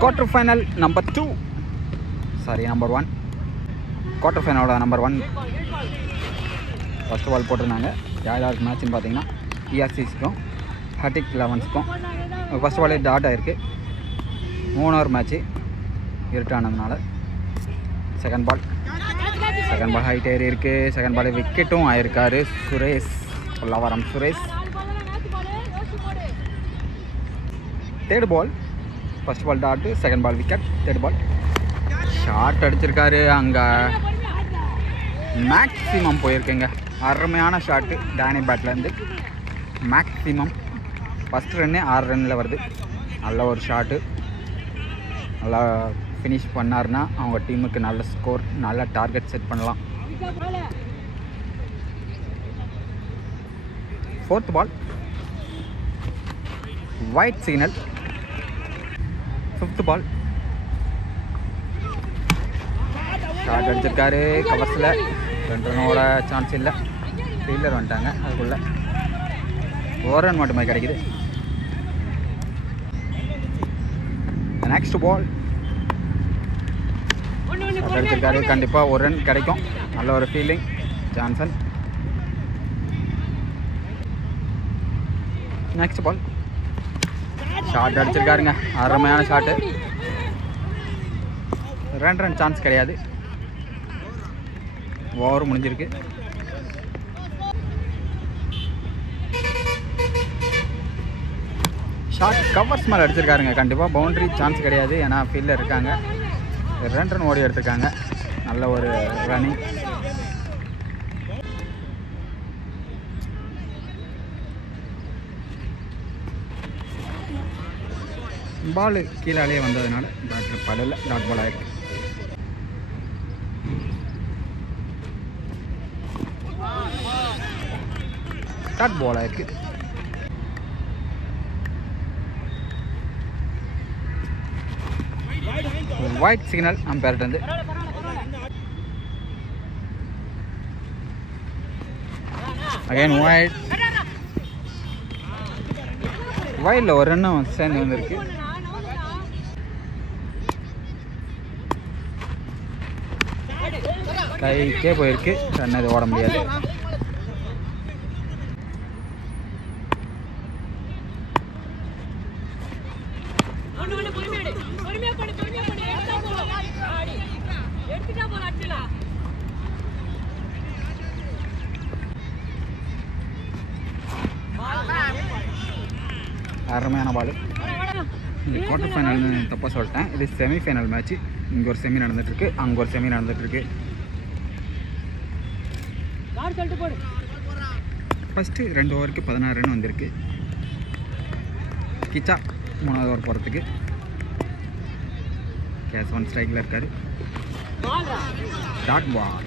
Quarter final number 2. Sorry, number 1. Quarter final number 1. First of all போட்டிருந்தாங்க. யாருக்கு மேட்ச்னு பார்த்தீங்கன்னா ERCஸ்க்கும் ஹட்டிக் 11ஸ்க்கும் first பாலே டாட் ஆயிருக்கு. 3 ஓவர் மேட்ச்சு இருட்டானதுனால செகண்ட் பால் ஹைட் ஏறி இருக்கு. செகண்ட் பால் விக்கெட்டும் ஆயிருக்காரு Suresh, Pollavaram Suresh. Third ball first ball dot, second ball wicket. Third ball short அடிச்சிருக்காரு. அங்கே மேக்ஸிமம் போயிருக்குங்க. அருமையான ஷாட்டு டேனி பேட்லேருந்து. மேக்ஸிமம் ஃபஸ்ட் ரன்னே 6 ரன்னில் வருது. நல்ல ஒரு ஷாட்டு. நல்லா ஃபினிஷ் பண்ணார்னா அவங்க டீமுக்கு நல்ல ஸ்கோர், நல்ல டார்கெட் செட் பண்ணலாம். Fourth ball wide signal. Fifth ball short அடிச்சிருக்காரு. கவர்ஸில் 2 ரன்னோட சான்ஸ் இல்லை. ஃபீல்டர் வந்துட்டாங்க. அதுக்குள்ளே 1 ரன் மட்டுமே கிடைக்குது. நெக்ஸ்ட் பால் அடிச்சிருக்காரு. கண்டிப்பாக 1 ரன் கிடைக்கும். நல்ல ஒரு feeling. Johnson. Next ball short அடிச்சிருக்காருங்க. அருமையான ஷாட்டு. 2 ரன் சான்ஸ் கிடையாது. ஓவர் முடிஞ்சிருக்கு. ஷார்ட் கவர்ஸ் மேலே அடிச்சிருக்காருங்க. கண்டிப்பாக பவுண்ட்ரி சான்ஸ் கிடையாது. ஏன்னா ஃபீல்டில் இருக்காங்க. 2 ரன் ஓடி எடுத்திருக்காங்க. நல்ல ஒரு ரன்னிங். பால் கீழே வந்ததுனால பேட்டில் படல. டாட் பால் ஆயிருக்கு. டாட் பால் ஆயிருக்கு. ஒயிட் சிக்னல் அம்பேர்ட்டு. Again wide. ஒயிட்ல 1 ரன்னும் சேர்ந்து வந்துருக்கு. கைக்கே போயிருக்கு. ரன் இது ஓட முடியாது. அருமையான பால். இந்த குவார்டர் ஃபைனல்னு தப்பாக சொல்லிட்டேன். இது செமிஃபைனல் மேட்ச்சு. இங்கே ஒரு செமி நடந்துகிட்ருக்கு, அங்கே ஒரு செமி நடந்துகிட்ருக்கு. ஃபஸ்ட்டு 2 ஓவருக்கு 16 ரன் வந்திருக்கு. கிச்சா 3வது ஓவர் போகிறதுக்கு. கேஸ் 1 ஸ்ட்ரைக்கில் இருக்கார். Dot ball.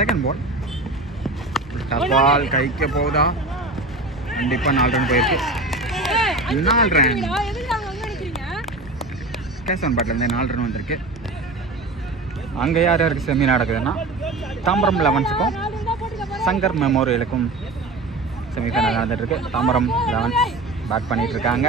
செகண்ட் பால் டப் பால் கைக்க போகுதா? கண்டிப்பாக 4 ரன் போயிருக்கு. 4 ரன். கேஸ் 1 பேட்லேருந்து 4 ரன் வந்திருக்கு. அங்கே யார் யாருக்கு செமி நடக்குதுன்னா தாம்பரம் 11ஸ்க்கும் சங்கர் மெமோரியலுக்கும் செமிஃபைனல் நடந்துகிட்ருக்கு. தாம்பரம் 11 பேட் பண்ணிகிட்ருக்காங்க.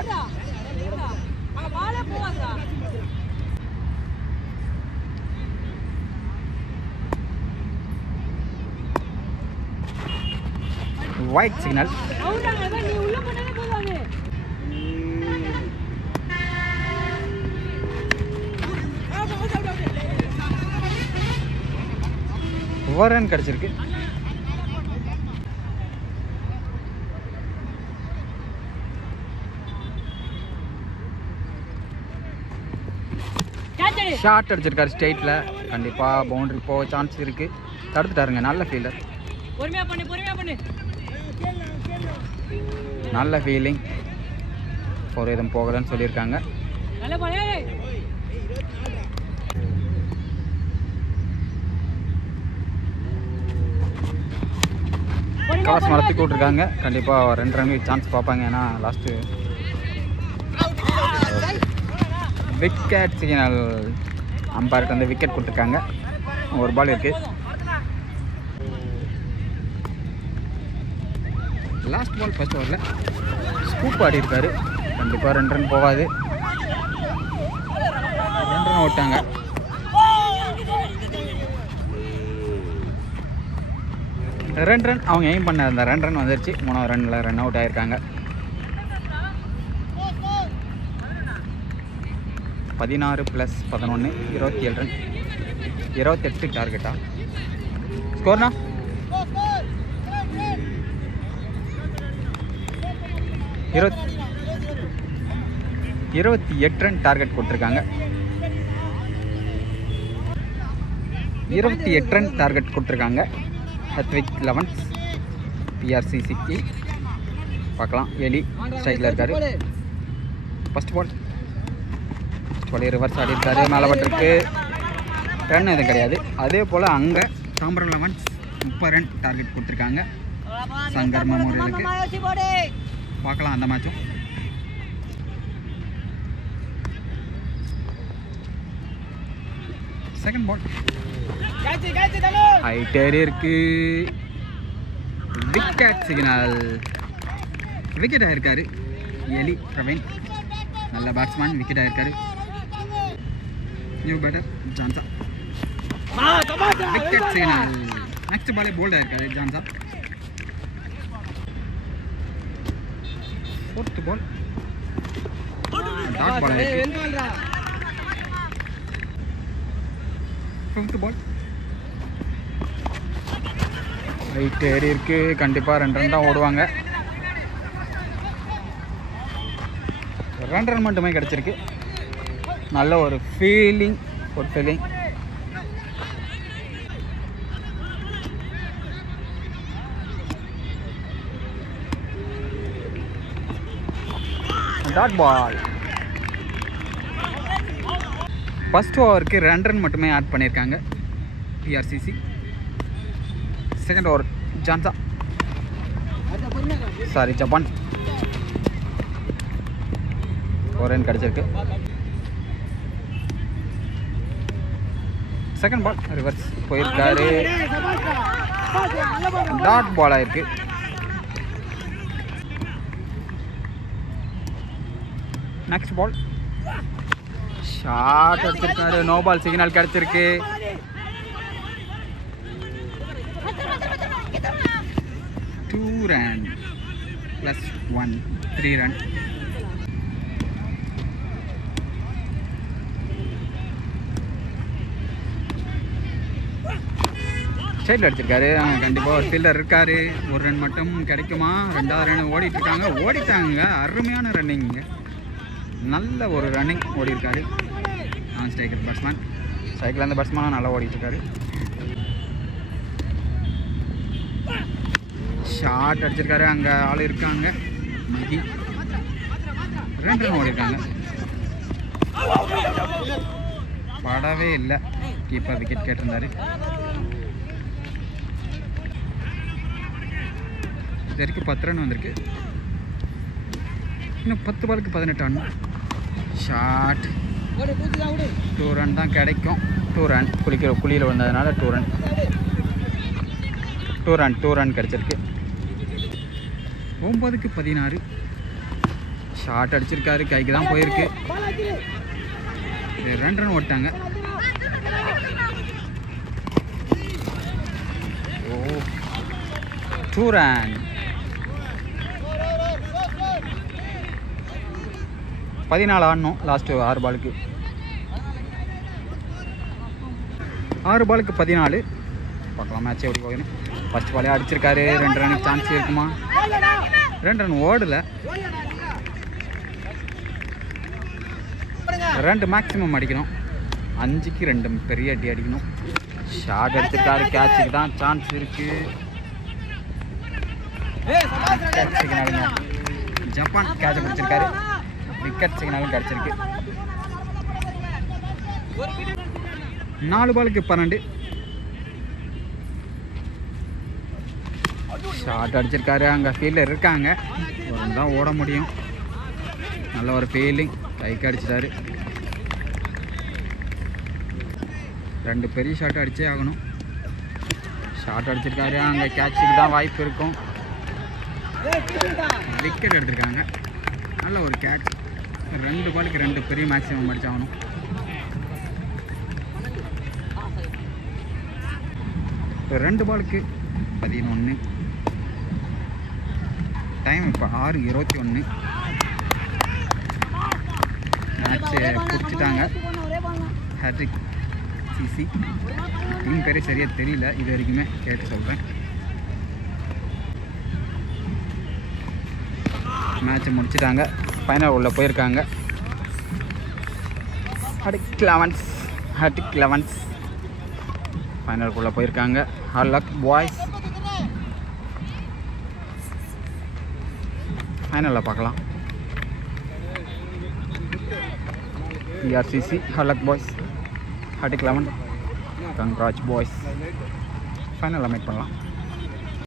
White signal. ஒரு ரன் கிடச்சிருக்கு. ஷார்ட் அடிச்சிருக்காரு ஸ்ட்ரெயிட்டில். கண்டிப்பாக பவுண்டரி போக சான்ஸ் இருக்குது. தடுத்துட்டாருங்க. நல்ல ஃபீல்டர். நல்ல ஃபீலிங். ஒரு இதம் போகலன்னு சொல்லியிருக்காங்க. கவர்ஸ் மரத்துக்கு விட்ருக்காங்க. கண்டிப்பாக 2 ரன்னுக்கு சான்ஸ் பார்ப்பாங்க. ஏன்னா லாஸ்ட்டு விக்கெட் சிக்னல் அம்பேர்ட்டு வந்து விக்கெட் கொடுத்துருக்காங்க. ஒரு பால் இருக்குது. லாஸ்ட் பால் ஃபர்ஸ்ட் ஓவரில் ஸ்கூப் ஆடி இருக்காரு. கண்டிப்பாக 2 ரன் போகாது. 2 ரன் ஓட்டாங்க. ரன் அவங்க எய்ம் பண்ண அந்த 2 ரன் வந்துருச்சு. 3வது ரன்னில் ரன் அவுட் ஆகிருக்காங்க. 16 + 11 27 ரன். 28 டார்கெட்டா? ஸ்கோர்னா 28 ரன் டார்கெட் கொடுத்துருக்காங்க. 28 ரன் டார்கெட் கொடுத்துருக்காங்க. ஹத்விக் 11 பிஆர்சிசிக்கு. பார்க்கலாம். எலி ஸ்ட்ரைக்கில் இருக்காரு. ஃபர்ஸ்ட் பால் ரிவர்ஸ் ஆடி இருக்காரு. மேலே பட்டிருக்கு. ரன் எதுவும் கிடையாது. அதே போல் அங்கே தாம்பரம் 11 30 ரன் டார்கெட் கொடுத்துருக்காங்க சங்கர் மெமோரியலுக்கு. பார்க்கலாம் அந்த மேட்சும். செகண்ட் பால் ஹைட்டேரி இருக்கு. Wicket signal. விக்கெட் ஆகிருக்காரு எலி பிரவீன். நல்ல பேட்ஸ்மேன். விக்கெட் ஆகிருக்காரு. நியூ பேட்டர் ஜான்சா. Wicket signal. நெக்ஸ்ட் பாலே போல்ட் ஆகிருக்காரு ஜான்சா. 4th பால் டாட் பால் ஆகிருக்கு. 5th பால் ரைட் ஏறி இருக்கு. கண்டிப்பாக 2 ரன் தான் ஓடுவாங்க. 2 ரன் மட்டுமே கிடச்சிருக்கு. நல்ல ஒரு ஃபீலிங். Dot ball. ஃபர்ஸ்ட் ஓவருக்கு 2 ரன் மட்டுமே ஆட் பண்ணியிருக்காங்க பிஆர்சிசி. செகண்ட் ஓவர் ஜான்சா ஜப்பான் 4 ரன் கிடச்சிருக்கு. செகண்ட் பால் ரிவர்ஸ் போயிருக்காரு. டாட் பால் ஆயிருக்கு. நெக்ஸ்ட் பால் ஷாட் அடிச்சிருக்காரு. நோ பால் சிக்னல் கிடச்சிருக்கு. Two run +1 3 run. சைடில் அடிச்சிருக்காரு. கண்டிப்பாக ஒரு ஃபீல்டர் இருக்காரு. 1 ரன் மட்டும் கிடைக்குமா? 2வது ரன் ஓடிட்டாங்க. அருமையான ரன்னிங்க. நல்ல ஒரு ரன்னிங் ஓடி இருக்காரு. Striker batsman. ஸ்ட்ரைக்கில் அந்த பேட்ஸ்மேனும் நல்லா ஓடிட்டுருக்காரு. ஷாட் அடிச்சிருக்காரு. அங்கே ஆள் இருக்காங்க. மகி 2 ரன் ஓடிருக்காங்க. படவே இல்லை. கீப்பர் விக்கெட் கேட்டிருந்தாரு. இது வரைக்கும் 10 ரன் வந்திருக்கு. இன்னும் 10 பாலுக்கு 18 ரன். ஷாட் 2 ரன் தான் கிடைக்கும். 2 ரன் குழியில் வந்ததுனால 2 ரன் கிடச்சிருக்கு. 9க்கு 16. ஷாட் அடிச்சிருக்காரு. கைக்கு தான் போயிருக்கு. 2 ரன் ஓட்டாங்க. 2 ரன். 14 ஆடணும் லாஸ்ட்டு 6 பாலுக்கு. 6 பாலுக்கு 14. பார்க்கலாம் மேட்ச் எப்படி போகணும். ஃபர்ஸ்ட் பாலே அடிச்சிருக்காரு. 2 ரனுக்கு சான்ஸ் இருக்குமா? 2 ரன் ஓடலை. 2 மேக்ஸிமம் அடிக்கணும். 5க்கு 2 பெரிய அடி அடிக்கணும். ஷாட் அடிச்சிருக்காரு. கேட்சுக்கு தான் சான்ஸ் இருக்கு. ஜப்பான் கேட்சை பிடிச்சிருக்காரு. விக்கெட் சிக்னலும் கிடச்சிருக்கு. 4 பாலுக்கு 12. ஷாட் அடிச்சிருக்காரு. அங்கே ஃபீல்டர் இருக்காங்க. தான் ஓட முடியும். நல்ல ஒரு ஃபீலிங். கைக்கு அடிச்சிட்டாரு. 2 பெரிய ஷாட் அடிச்சே ஆகணும். ஷாட் அடிச்சிருக்காரு. அங்கே கேட்சுக்கு தான் வாய்ப்பு இருக்கும். விக்கெட் எடுத்திருக்காங்க. நல்ல ஒரு கேட்ச். 2 பாலுக்கு 2 பெரிய மேக்ஸிமம் அடிச்சாகணும். இப்போ 2 பாலுக்கு 11. டைம் இப்போ 6:21. மேட்ச்சு பிடிச்சிட்டாங்க. Hat-trick CC. டீம் பேரே சரியாக தெரியல, இது வரைக்குமே கேட்டு சொல்கிறேன். மேட்ச்சை முடிச்சிட்டாங்க. ஃபைனல் உள்ள போயிருக்காங்க. ஹேட்ரிக் 11 ஃபைனலுக்குள்ளே போயிருக்காங்க. All luck boys. ஃபைனலில் பார்க்கலாம். PRCC all luck boys. Hat trick 11 congrats boys. ஃபைனலில் மீட் பண்ணலாம்.